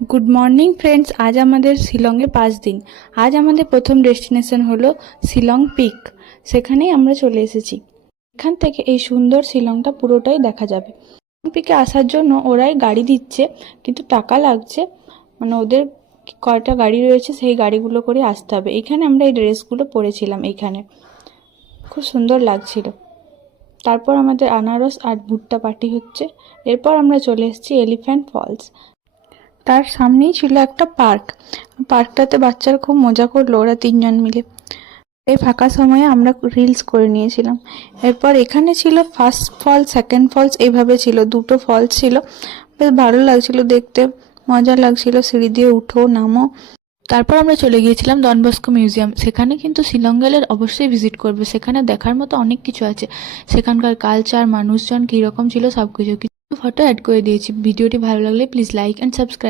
Good morning friends. আজ আমাদের শিলংয়ে 5 দিন। আজ আমাদের প্রথম ডেস্টিনেশন হলো শিলং পিক। সেখানেই আমরা চলে এসেছি। এখান থেকে এই সুন্দর শিলংটা পুরোটাই দেখা যাবে। পিকে আসার জন্য ওরাই গাড়ি দিচ্ছে, কিন্তু টাকা লাগছে। মানে ওদের কয়টা গাড়ি রয়েছে, সেই গাড়িগুলো করে আসতে হবে। এখানে আমরা এই ড্রেসগুলো পরেছিলাম, এইখানে খুব সুন্দর লাগছিল। তারপর আমাদের আনারস আর ভুট্টা পার্টি হচ্ছে। এরপর আমরা চলে এসেছি এলিফ্যান্ট ফলস। তার সামনেই ছিল একটা পার্কটাতে বাচ্চারা খুব মজা করলো, ওরা 3জন মিলে। এই ফাঁকা সময়ে আমরা রিলস করে নিয়েছিলাম। এরপর এখানে ছিল ফার্স্ট ফলস, সেকেন্ড ফলস, এইভাবে ছিল, দুটো ফলস ছিল। বেশ ভালো লাগছিল দেখতে, মজা লাগছিল, সিঁড়ি দিয়ে উঠো নামো। তারপর আমরা চলে গিয়েছিলাম ডন বস্কো মিউজিয়াম। সেখানে কিন্তু শিলং গেলে অবশ্যই ভিজিট করবে, সেখানে দেখার মতো অনেক কিছু আছে। সেখানকার কালচার, মানুষজন কীরকম ছিল, সব কিছু ফটো অ্যাড করে দিয়েছি। ভিডিওটি ভালো লাগলে প্লিজ লাইক অ্যান্ড সাবস্ক্রাইব।